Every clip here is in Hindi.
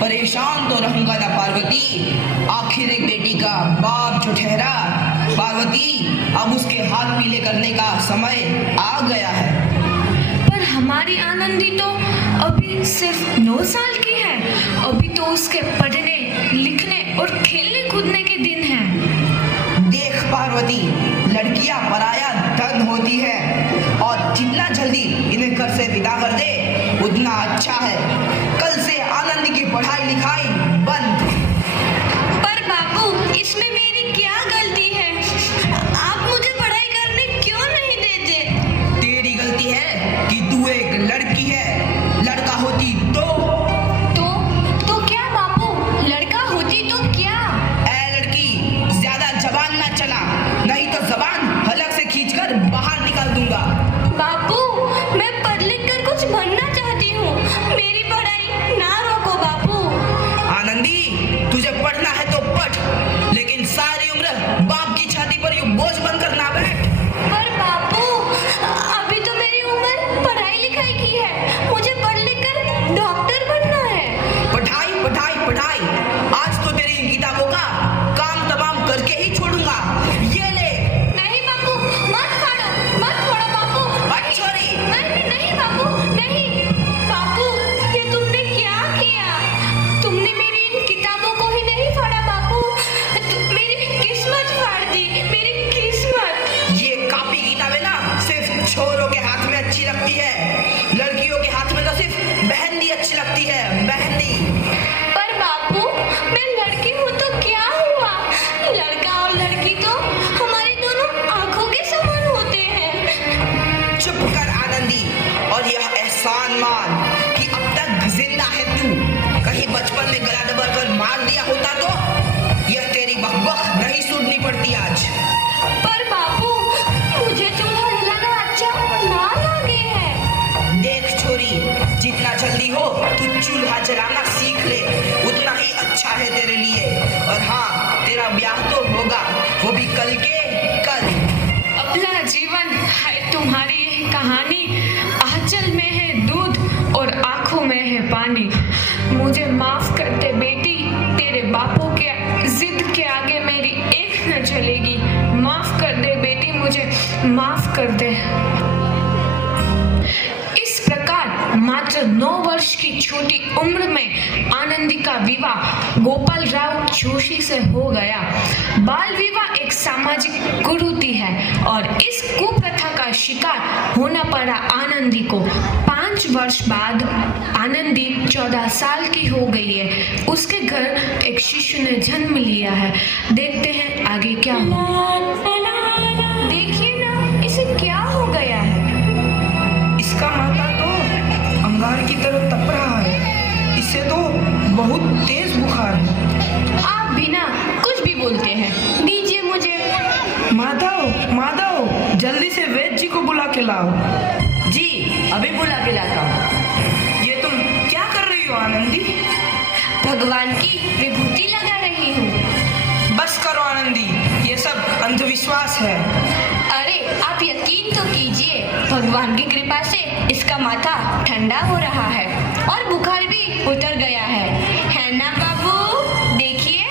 परेशान तो रहूंगा ना पार्वती। आखिर एक बेटी का बाप जो ठहरा। पार्वती, अब उसके हाथ पीले करने का समय आ गया है। पर हमारी आनंदी तो अभी सिर्फ 9 साल की है। अभी तो उसके पढ़ने लिखने और खेलने कूदने के दिन हैं। देख पार्वती, लड़कियां पराया धन होती है और जितना जल्दी इन्हें घर से विदा कर दे उतना अच्छा है। कल से आनंद की पढ़ाई लिखाई बंद। पर बापू, इसमें मेरी क्या गलती है? आप मुझे पढ़ाई करने क्यों नहीं देते? तेरी गलती है कि तू एक लड़की है। लड़का होती तो क्या बापू? लड़का होती तो क्या? ए लड़की, ज्यादा जबान ना चला, नहीं तो जबान हलक से खींचकर बाहर निकाल दूंगा। बापू, मैं पढ़ लिख कर कुछ बनना चाहती हूँ। मेरी पढ़ाई ना रोको बापू। आनंदी, तुझे पढ़ना है तो पढ़, लेकिन सारी उम्र बाप की छाती पर यूं बोझ बनकर ना बैठ। पर बापू, अभी तो मेरी उम्र पढ़ाई लिखाई की है। मुझे पढ़ लिख कर डॉक्टर बनना है। पढ़ाई पढ़ाई पढ़ाई, आज तो तेरी इन किताबों का काम तमाम करके ही छोड़ूंगा। ये ले। नहीं बापू, मत फाड़ो बापू। हट छोरी। नहीं बापू, नहीं। बापू, ये तुमने क्या किया? तुमने मेरी इन किताबों को ही नहीं फाड़ा बापू, मेरी किस्मत फाड़ दी, मेरी किस्मत। ये कॉपी किताबें ना सिर्फ छोरों के हाथ में अच्छी लगती है। लड़कियों के हाथ में तो सिर्फ मेहंदी अच्छी लगती है, मेहंदी। पर बापू, मैं लड़की हूँ तो क्या हुआ? लड़का और लड़की तो हमारी दोनों आंखों के समान होते हैं। चुप कर आनंदी, और यह एहसान मान कि अब तक जिंदा है तू। कहीं बचपन में गला दबाकर मार दिया होता तो यह तेरी बकबक नहीं सुननी पड़ती आज। पर बापू, मुझे चूल्हा जलाना अच्छा ना लगे है। देख छोरी, जितना जल्दी हो तू चूल्हा जलाना सीख ले, उतना ही अच्छा है तेरे लिए। और हाँ, तेरा ब्याह तो होगा, वो भी कल के कल। अपना जीवन है तुम्हारी यही कहानी। आंचल में है दूध और आंखों में है पानी। मुझे माफ कर दे बेटी, तेरे बापों के जिद के आगे मेरी एक न चलेगी। माफ कर दे बेटी, मुझे माफ कर दे। इस प्रकार मात्र 9 वर्ष की छोटी उम्र में आनंदी का विवाह गोपाल राव जोशी से हो गया। बाल विवाह एक सामाजिक कुरीति है और इस कुप्रथा का शिकार होना पड़ा आनंदी को। 5 वर्ष बाद आनंदी 14 साल की हो गई है। उसके घर एक शिशु ने जन्म लिया है। देखते हैं आगे क्या हुआ। देखिए ना, इसे क्या हो गया है? इसका माथा तो अंगार की तरह तप रहा है। इसे तो बहुत तेज बुखार है। आप बिना कुछ भी बोलते हैं। दीजिए मुझे। माधव, माधव, जल्दी से वैद्य जी को बुला के लाओ। जी, अभी बुला के लाता हूँ। ये तुम क्या कर रही हो आनंदी? भगवान की विभूति लगा रही हूँ। बस करो आनंदी, ये सब अंधविश्वास है। अरे आप यकीन तो कीजिए, भगवान की कृपा से इसका माथा ठंडा हो रहा है और बुखार भी उतर गया है ना बाबू? देखिए,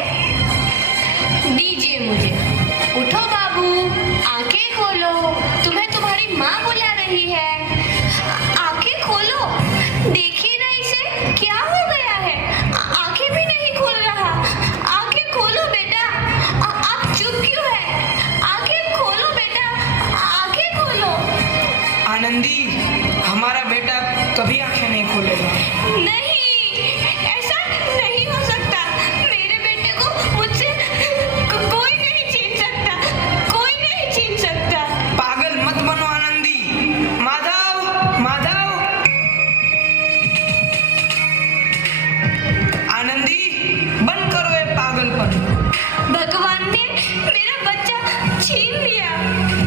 दीजिए मुझे। उठो बाबू, आंखें खोलो, तुम्हें तुम्हारी माँ बुला रही है। आंखें खोलो, देखिए ना इसे क्या हो गया है। आंखें भी नहीं खोल रहा। आंखें खोलो बेटा। आप चुप क्यों है? आंखें खोलो बेटा, आंखें खोलो। आनंदी, हमारा बेटा कभी आंखें नहीं खोलेगा। नहीं, ऐसा नहीं हो सकता। मेरे बेटे को मुझसे कोई नहीं छीन सकता, कोई नहीं छीन सकता। पागल मत बनो आनंदी। माधव, माधव। आनंदी, बंद करो ये पागलपन। भगवान ने मेरा बच्चा छीन लिया।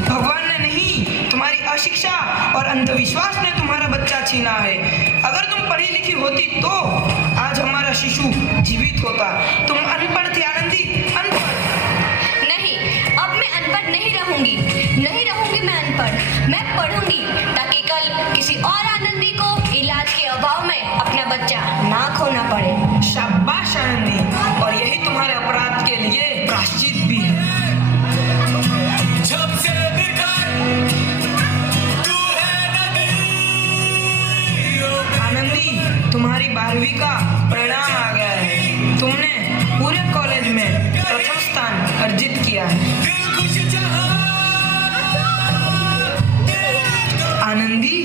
भगवान ने नहीं, तुम्हारी अशिक्षा और अंधविश्वास ने तुम्हारा बच्चा छीना है। अगर तुम पढ़ी लिखी होती तो आज हमारा शिशु जीवित होता। तुम अनपढ़ थी आनंदी, अनपढ़। नहीं, अब मैं अनपढ़ नहीं रहूंगी। नहीं रहूंगी मैं अनपढ़। मैं पढ़ूंगी ताकि कल किसी और आनंदी को इलाज के अभाव में अपना बच्चा ना खोना पड़े। शाबाश। 12वीं का परिणाम आ गया है। तुमने पूरे कॉलेज में प्रथम स्थान अर्जित किया है। आनंदी,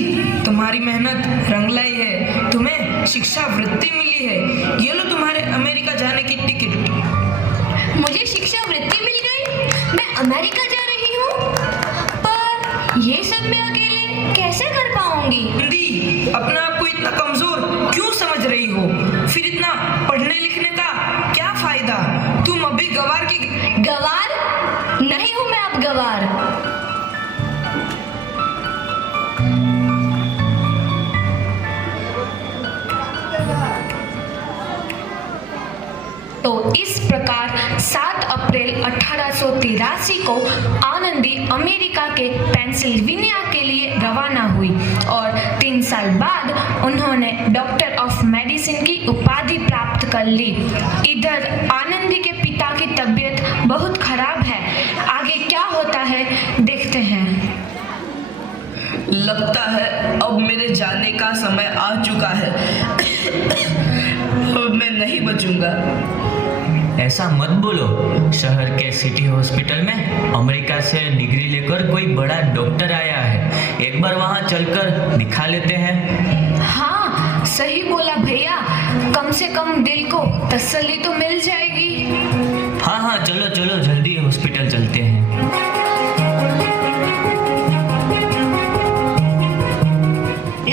तुम्हारी मेहनत रंग लाई है। तुम्हें शिक्षा वृत्ति मिली है। ये लो तुम्हारे अमेरिका जाने की टिकट। मुझे शिक्षा वृत्ति मिल गई, मैं अमेरिका जा रही हूँ। पर ये सब मैं अकेले कैसे कर पाऊंगी? आनंदी, अपने आप को इतना कमजोर क्यों समझ रही हो? फिर इतना पढ़ने लिखने का क्या फायदा? तुम अभी गवार की गवार नहीं हूँ मैं अब गवार। तो इस प्रकार 7 अप्रैल 1883 को आनंदी अमेरिका के पेंसिल्वेनिया के लिए रवाना हुई और 3 साल बाद उन्होंने डॉक्टर ऑफ मेडिसिन की उपाधि प्राप्त कर ली। इधर आनंदी के पिता की तबीयत बहुत खराब है। आगे क्या होता है देखते हैं। लगता है अब मेरे जाने का समय आ चुका है। अब मैं नहीं बचूंगा। ऐसा मत बोलो। शहर के सिटी हॉस्पिटल में अमेरिका से डिग्री लेकर कोई बड़ा डॉक्टर आया है। एक बार वहां चलकर दिखा लेते हैं। हाँ, सही बोला भैया। कम से कम दिल को तसल्ली तो मिल जाएगी। हाँ हाँ, चलो चलो जल्दी हॉस्पिटल चलते हैं।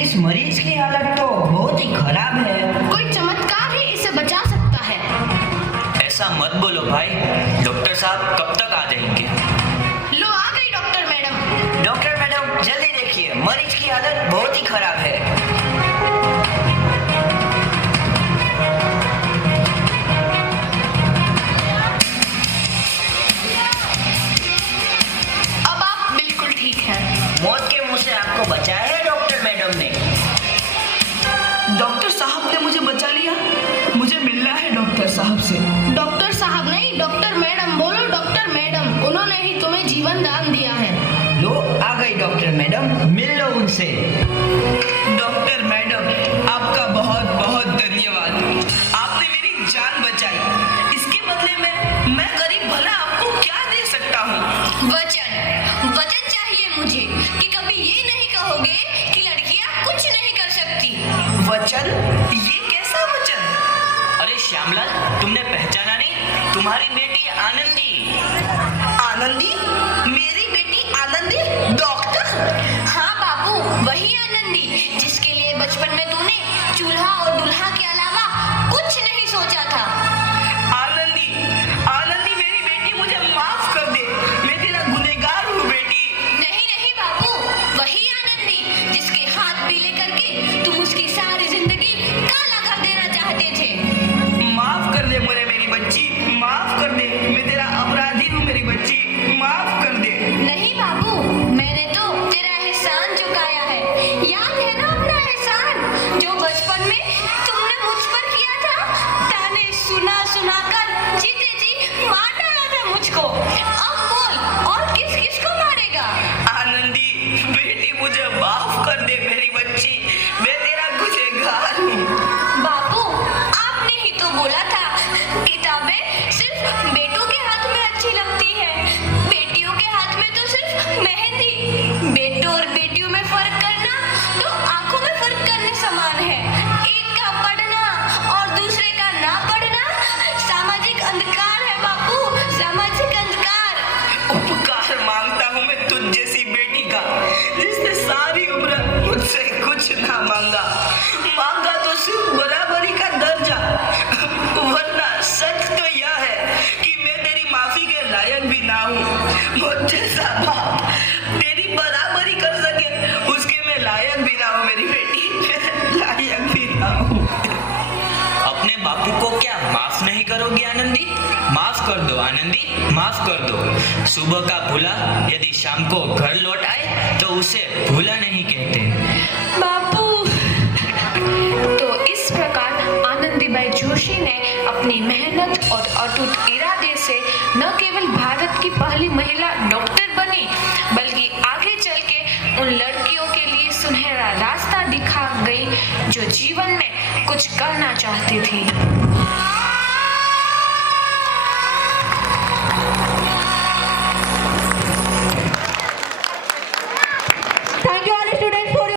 इस मरीज की हालत तो बहुत ही खराब है। कोई चमत्कार ही इसे बचा सकता है। ऐसा मत बोलो भाई। डॉक्टर साहब कब तक आ जाएंगे? लो आ गई डॉक्टर मैडम। डॉक्टर मैडम जल्दी देखिए, मरीज की हालत बहुत ही खराब है। अब आप बिल्कुल ठीक हैं। मौत के मुंह से आपको बचाया है डॉक्टर मैडम ने। डॉक्टर साहब ने मुझे बचा लिया। मुझे मिलना है डॉक्टर साहब से। डॉक्टर साहब नहीं, डॉक्टर मैडम बोलो। डॉक्टर मैडम, उन्होंने ही तुम्हें जीवन दान दिया है। लो आ गई डॉक्टर मैडम, मिल लो उनसे। डॉक्टर मैडम, आपका बहुत बहुत धन्यवाद। आपने मेरी जान बचाई। इसके बदले में मैं गरीब भला आपको क्या दे सकता हूँ? वचन, वचन चाहिए मुझे कि कभी ये नहीं कहोगे कि लड़कियां कुछ नहीं कर सकती। वचन? ये कैसा वचन? अरे श्यामलाल, तुमने पहचाना नहीं? तुम्हारी बेटी आनंदी। आनंदी? मेरी बेटी आनंदी? डॉक्टर? हाँ बाबू, वही आनंदी जिसके लिए बचपन में तूने चूल्हा और दूल्हा के अलावा कुछ नहीं सोचा था। आनंदी, आनंदी मेरी बेटी, मुझे माफ कर दे। मैं तेरा गुनहगार हूँ बेटी। नहीं नहीं बाबू, वही आनंदी जिसके हाथ पीले करके तुम उसकी सारी जिंदगी काला कर देना चाहते थे। माफ कर दे मुझे मेरी बच्ची, माफ कर दे। मैं तेरा अपराधी हूँ मेरी बच्ची, माफ कर दे। नहीं बाबू, मैंने तो तेरा एहसान चुकाया है। याद है ना अपना एहसान जो बचपन में तुमने मुझ पर किया था? ताने सुना सुना कर जीते जी मार डाला था मुझको। अब बोल, और किस किस को मारेगा? आनंदी बेटी, मुझे माफ कर दे मेरी बच्ची। मैं तेरा गुनहगार हूँ। बाबू, आपने ही तो बोला था किताबें सिर्फ बेटों के हाथ में अच्छी लगती है, बेटियों के हाथ में तो सिर्फ मेहंदी। बेटों और बेटियों में फर्क करना तो आंखों में फर्क करने समान है। एक का पढ़ना और दूसरे का ना पढ़ना सामाजिक अंधकार है बापू, सामाजिक अंधकार। उपकार मांगता हूँ मैं तुझ जैसी बेटी का, जिसने सारी उम्र मुझसे कुछ ना मांगा। मांगा तो सिर्फ बराबरी का दर्जा। वरना सच तो यह है कि मैं तेरी माफी के लायक भी ना हूँ। मुझ जैसा बाप तेरी बराबरी कर सके, उसके मैं लायक भी ना हूँ मेरी बेटी, मैं लायक भी ना हूँ। अपने बापू को क्या माफ नहीं करोगी आनंदी? माफ कर दो आनंदी, माफ कर दो। सुबह का भूला यदि शाम को घर लौट आए तो उसे भूला नहीं कहते। बापू। तो इस प्रकार आनंदीबाई जोशी ने अपनी मेहनत और अटूट इरादे से न केवल भारत की पहली महिला डॉक्टर बनी, बल्कि आगे चल के उन लड़कियों के लिए सुनहरा रास्ता दिखा गई जो जीवन में कुछ कुछ करना चाहती थी।